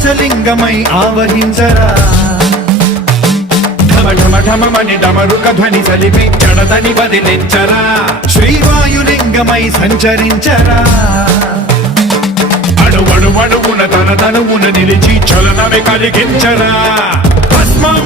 ఆకాశలింగమై ఆవహించరా ఢమఢమని డమరుక ధ్వని సలిపి జడదని వదిలించరా శ్రీవాయులింగమై సంచరించరా అణువణువున తన తనువున నిలిచి చలనమే కలిగించరా భస్మం